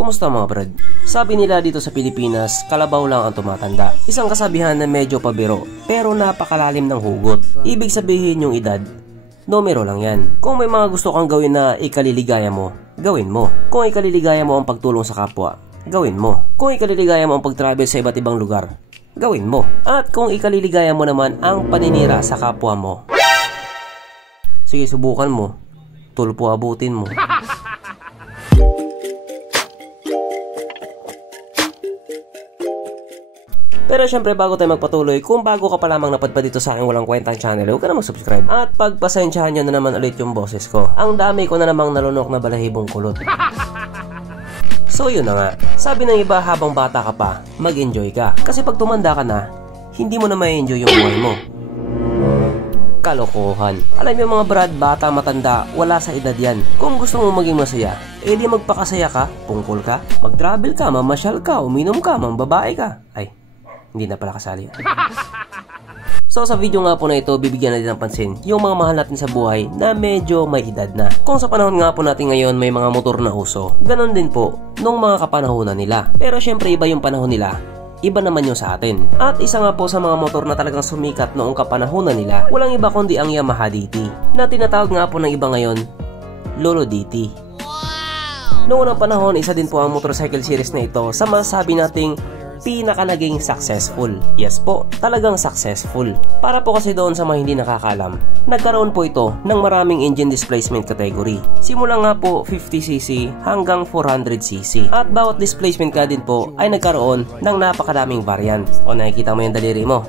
Kumusta mga brad? Sabi nila dito sa Pilipinas, kalabaw lang ang tumatanda. Isang kasabihan na medyo pabiro, pero napakalalim ng hugot. Ibig sabihin yung edad, numero lang yan. Kung may mga gusto kang gawin na ikaliligaya mo, gawin mo. Kung ikaliligaya mo ang pagtulong sa kapwa, gawin mo. Kung ikaliligaya mo ang pag-travel sa iba't ibang lugar, gawin mo. At kung ikaliligaya mo naman ang paninira sa kapwa mo, sige, subukan mo. Tulpo abutin mo. Pero syempre bago tayo magpatuloy, kung bago ka pa lamang napadpad dito sa aking walang kwentang channel, huwag ka na mag-subscribe. At pagpasensyahan nyo na naman ulit yung boses ko. Ang dami ko na namang nalunok na balahibong kulot. So yun na nga, sabi ng iba habang bata ka pa, mag-enjoy ka. Kasi pag tumanda ka na, hindi mo na ma-enjoy yung buhay mo. Kalokohan. Alam mo mga brad, bata, matanda, wala sa edad yan. Kung gusto mo maging masaya, edi magpakasaya ka, pungkol ka, mag-travel ka, mamasyal ka, uminom ka, mambabae ka. Ay, hindi na pala kasali. So sa video nga po na ito, bibigyan natin ng pansin yung mga mahal natin sa buhay na medyo may edad na. Kung sa panahon nga po natin ngayon may mga motor na uso, ganon din po nung mga kapanahunan nila. Pero syempre iba yung panahon nila, iba naman yung sa atin. At isa nga po sa mga motor na talagang sumikat noong kapanahunan nila, walang iba kundi ang Yamaha DT, na tinatawag nga po ng iba ngayon, Lolo DT. Noong unang panahon, isa din po ang motorcycle series na ito sa masasabi nating pinaka naging successful. Yes po, talagang successful. Para po kasi doon sa mga hindi nakakalam, nagkaroon po ito ng maraming engine displacement category. Simula nga po 50cc hanggang 400cc. At bawat displacement ka din po ay nagkaroon ng napakadaming variant. O nakikita mo yung daliri mo,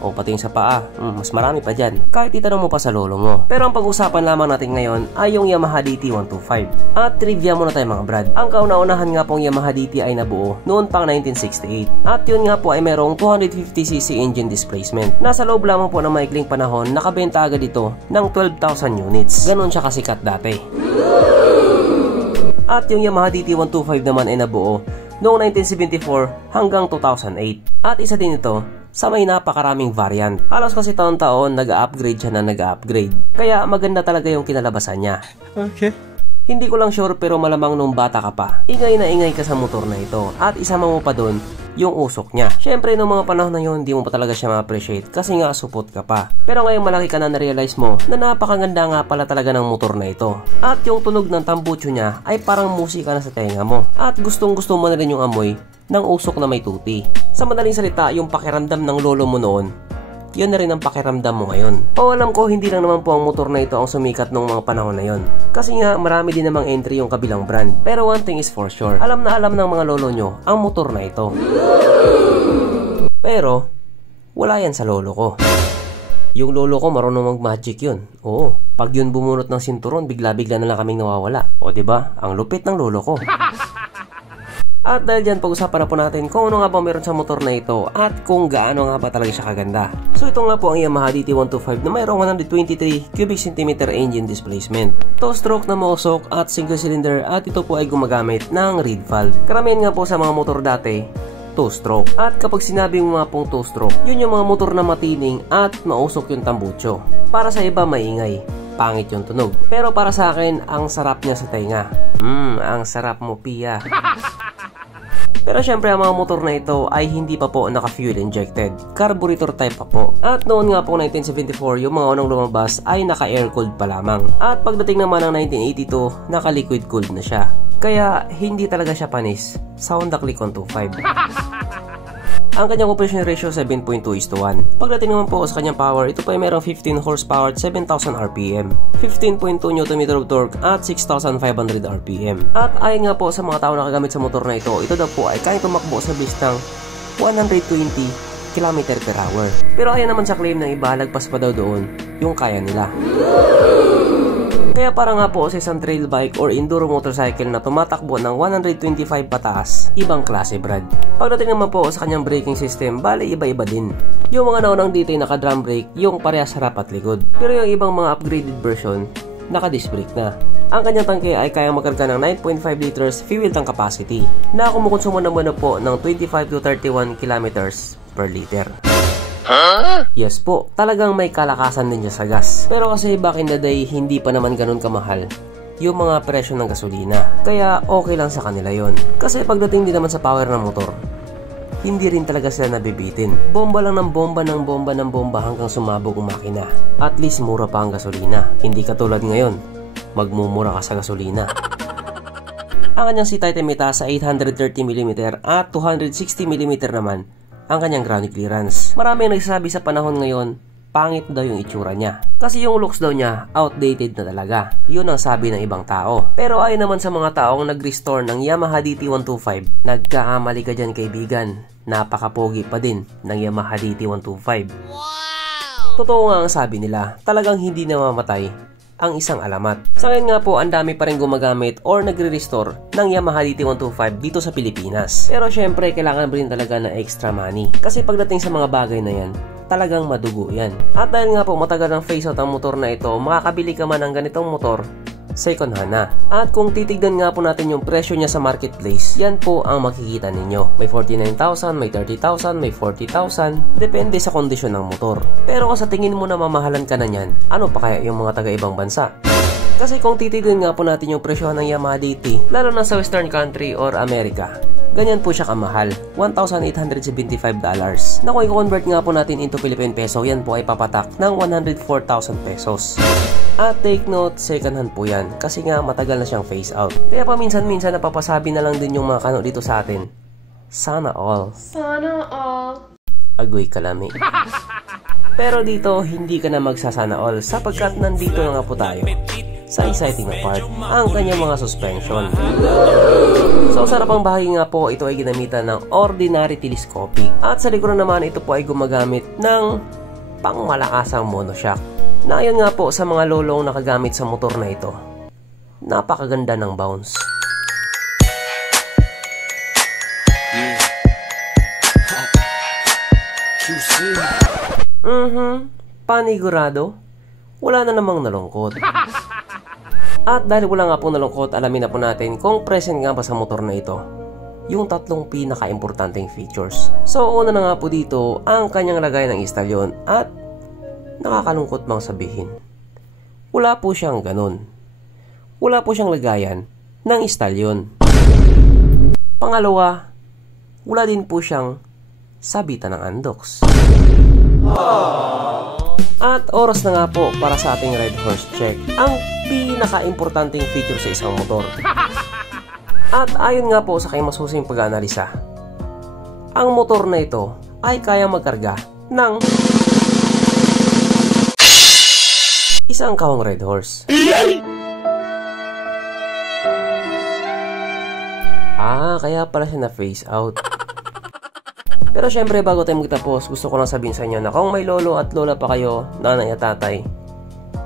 o pati yung sa paa, mas marami pa dyan. Kahit itanong mo pa sa lolo mo. Pero ang pag-usapan lamang natin ngayon ay yung Yamaha DT125. At trivia muna tayo mga brad. Ang kauna-unahan nga pong Yamaha DT ay nabuo noon pang 1968. At yun nga po ay merong 250cc engine displacement. Nasa loob lamang po ng maikling panahon, nakabenta agad ito ng 12,000 units. Ganon siya kasikat dati. At yung Yamaha DT125 naman ay nabuo noong 1974 hanggang 2008. At isa din ito sa may napakaraming variant. Halos kasi taon-taon nag-upgrade siya na nag-upgrade. Kaya maganda talaga yung kinalabasan niya. Okay. Hindi ko lang sure pero malamang nung bata ka pa, ingay na ingay ka sa motor na ito. At isama mo pa doon yung usok niya. Syempre nung mga panahon na yun, hindi mo pa talaga siya ma-appreciate kasi nga supot ka pa. Pero ngayong malaki ka na na-realize mo na napakaganda nga pala talaga ng motor na ito. At yung tunog ng tambucho niya ay parang musika na sa tenga mo. At gustong gusto mo na rin yung amoy ng usok na may tuti. Sa madaling salita, yung pakiramdam ng lolo mo noon, yun na rin ang pakiramdam mo ngayon. O alam ko, hindi lang naman po ang motor na ito ang sumikat nung mga panahon na yon. Kasi nga, marami din namang entry yung kabilang brand. Pero one thing is for sure, alam na alam ng mga lolo nyo ang motor na ito. Pero, wala yan sa lolo ko. Yung lolo ko marunong mag-magic yun. Oo, pag yun bumunot ng sinturon, bigla-bigla na lang kaming nawawala. O diba, ang lupit ng lolo ko. At dahil dyan, pag-usapan na po natin kung ano nga ba meron sa motor na ito at kung gaano nga ba talaga siya kaganda. So ito nga po ang Yamaha DT125 na mayroong 123 cubic centimeter engine displacement, 2-stroke na mausok at single cylinder, at ito po ay gumagamit ng reed valve. Karamihan nga po sa mga motor dati, 2-stroke. At kapag sinabi mo nga pong 2-stroke, yun yung mga motor na matining at mausok yung tambucho. Para sa iba maingay, pangit yung tunog. Pero para sa akin, ang sarap niya sa tenga. Ang sarap mo, Pia. Pero syempre ang mga motor na ito ay hindi pa po naka-fuel injected. Carburetor type pa po. At noon nga po 1974, yung mga unang lumabas ay naka-air cooled pa lamang. At pagdating naman ng 1982, naka-liquid cooled na siya. Kaya hindi talaga siya panis sa Honda Click 125. Ang kanyang compression ratio 7.2:1. Pagdating naman po sa kanyang power, ito po ay merong 15 horsepower at 7,000 RPM, 15.2 Nm of torque at 6,500 RPM. At ayon nga po sa mga tao na nakagamit sa motor na ito daw po ay kayang tumakbo sa bilis ng 120 km/h. Pero ayon naman sa claim ng iba, lagpas pa daw doon yung kaya nila. Kaya para nga po sa isang trail bike or enduro motorcycle na tumatakbo ng 125 pataas, ibang klase brad. Pagdating naman po sa kanyang braking system, bali iba-iba din. Yung mga naunang dito ay naka-drum brake, yung parehas harap at likod. Pero yung ibang mga upgraded version, naka-disc brake na. Ang kanyang tangke ay kayang magkarga ng 9.5 liters fuel tank capacity, na kumukonsumo naman na po ng 25 to 31 kilometers per liter. Yes po, talagang may kalakasan din siya sa gas. Pero kasi back in the day, hindi pa naman ganun kamahal yung mga presyo ng gasolina. Kaya okay lang sa kanila yon. Kasi pagdating din naman sa power ng motor, hindi rin talaga sila nabibitin. Bomba lang ng bomba ng bomba ng bomba hanggang sumabog ang makina. At least mura pa ang gasolina. Hindi katulad ngayon, magmumura ka sa gasolina. Ang kanyang seat height ay may taas sa 830mm at 260mm naman ang kanyang ground clearance. Marami ang nagsasabi sa panahon ngayon, pangit daw yung itsura niya. Kasi yung looks daw niya, outdated na talaga. Yun ang sabi ng ibang tao. Pero ayon naman sa mga taong nag-restore ng Yamaha DT125, nagkakamali ka dyan kaibigan. Napakapogi pa din ng Yamaha DT125. Wow! Totoo nga ang sabi nila, talagang hindi namamatay ang isang alamat. Sa ngayon nga po, ang dami pa rin gumagamit or nagre-restore ng Yamaha DT125 dito sa Pilipinas. Pero syempre, kailangan rin talaga ng extra money. Kasi pagdating sa mga bagay na yan, talagang madugo yan. At dahil nga po matagal ng phase out ang motor na ito, makakabili ka man ng ganitong motor, second hand na. At kung titignan nga po natin yung presyo niya sa marketplace, yan po ang makikita ninyo. May 49,000, may 30,000, may 40,000. Depende sa kondisyon ng motor. Pero kung sa tingin mo na mamahalan ka na yan, ano pa kaya yung mga taga-ibang bansa? Kasi kung titignan nga po natin yung presyo ng Yamaha DT, lalo na sa Western country or America, ganyan po siya kamahal, $1,875. Na kung i-convert nga po natin into Philippine peso, yan po ay papatak ng 104,000 pesos. At take note, second hand po yan, kasi nga matagal na siyang phase out. Kaya paminsan-minsan napapasabi na lang din yung mga kano dito sa atin, sana all. Sana all. Agoy kalami. Pero dito, hindi ka na magsasana all, sapagkat nandito na nga po tayo sa exciting na part, ang kanyang mga suspension. So sa harapang bahagi nga po, ito ay ginamitan ng ordinary telescopic. At sa likuran naman, ito po ay gumagamit ng pangmalakasang monoshock. Na ayon nga po sa mga lolong nakagamit sa motor na ito, napakaganda ng bounce. Panigurado, wala na namang nalungkot. At dahil wala nga po nalungkot, alamin na po natin kung present nga ba sa motor na ito yung tatlong pinaka-importanteng features. So una na nga po dito ang kanyang lagay ng istalyon, at nakakalungkot mang sabihin, wala po siyang ganun. Wala po siyang lagayan ng istalyon. Pangalawa, wala din po siyang sabitan ng andox. At oras na nga po para sa ating Red Horse Check, ang pinaka-importanting feature sa isang motor. At ayon nga po sa aking masusing pag-aanalisa, ang motor na ito ay kaya magkarga ng isang kahong Red Horse. Kaya pala siya na phase out. Pero syempre, bago tayo magtapos, gusto ko lang sabihin sa inyo na kung may lolo at lola pa kayo, nanay at tatay,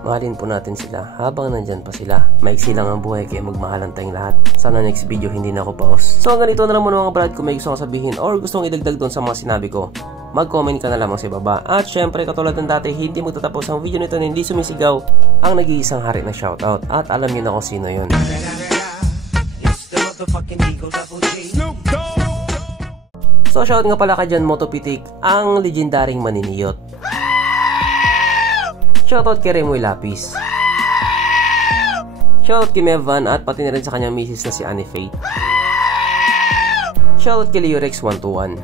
mahalin po natin sila habang nandyan pa sila. Maiksi lang ang buhay, kaya magmahalan tayong lahat. Sana next video hindi na ako pause. So hanggang dito na lang muna mga brad. Kung may gusto kong sabihin or gustong idagdag doon sa mga sinabi ko, mag-comment ka na lamang sa baba. At syempre, katulad ng dati, hindi magtatapos ang video nito na hindi sumisigaw ang nag-iisang hari na shoutout. At alam niyo na kung sino yun. So shout nga pala ka dyan, Motopitik, ang legendaring maniniyot. Shoutout kay Remoy Lapis. Shoutout kay Mevan at pati na rin sa kanyang misis na si Annie Faith. Shoutout kay Leorex 121.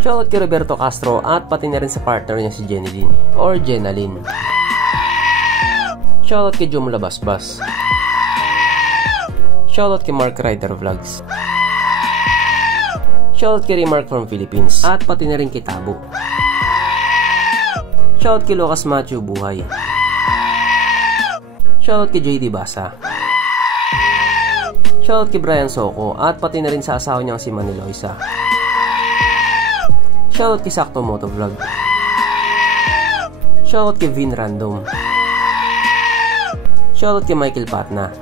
Shoutout kay Roberto Castro at pati na rin sa partner niya si Jenilyn or Jenalyn. Shoutout kay Jomla Basbas. Shoutout kay Mark Rider Vlogs. Shoutout kay Remark from Philippines at pati na rin kay Tabo. Shoutout kay Lucas Matthew Buhay. Shoutout kay JD Basa. Shoutout kay Brian Soko at pati na rin sa asawa niyang si Maniloisa. Shoutout kay Sakto Motovlog. Shoutout kay Vin Random. Shoutout kay Michael Patna.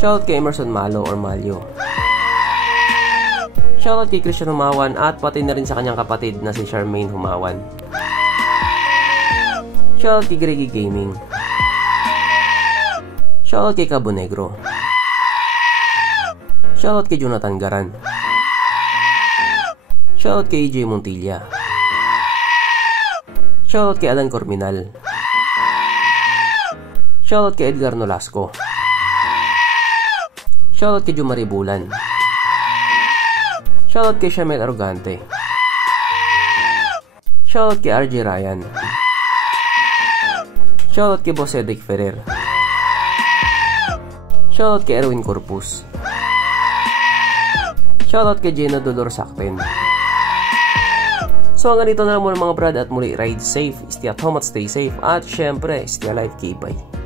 Shoutout kay Emerson Malo or Malyo. Shoutout kay Christian Humawan at pati na rin sa kanyang kapatid na si Charmaine Humawan. Shoutout kay Greggy Gaming. Shoutout kay Cabo Negro. Shoutout kay Jonathan Garan. Shoutout kay AJ Montilla. Shoutout kay Alan Corminal. Shoutout kay Edgar Nolasco. Shoutout kay Jumari Bulan. Shoutout kay Shamel Arrogante. Shoutout kay RJ Ryan. Shoutout kay Boss Cedric Ferrer. Shoutout kay Erwin Corpus. Shoutout kay Gino Dolor Sakten. So hanggang dito na lang muna mga brad, at muli ride safe, stay at home at stay safe, at syempre stay alive, keep bye.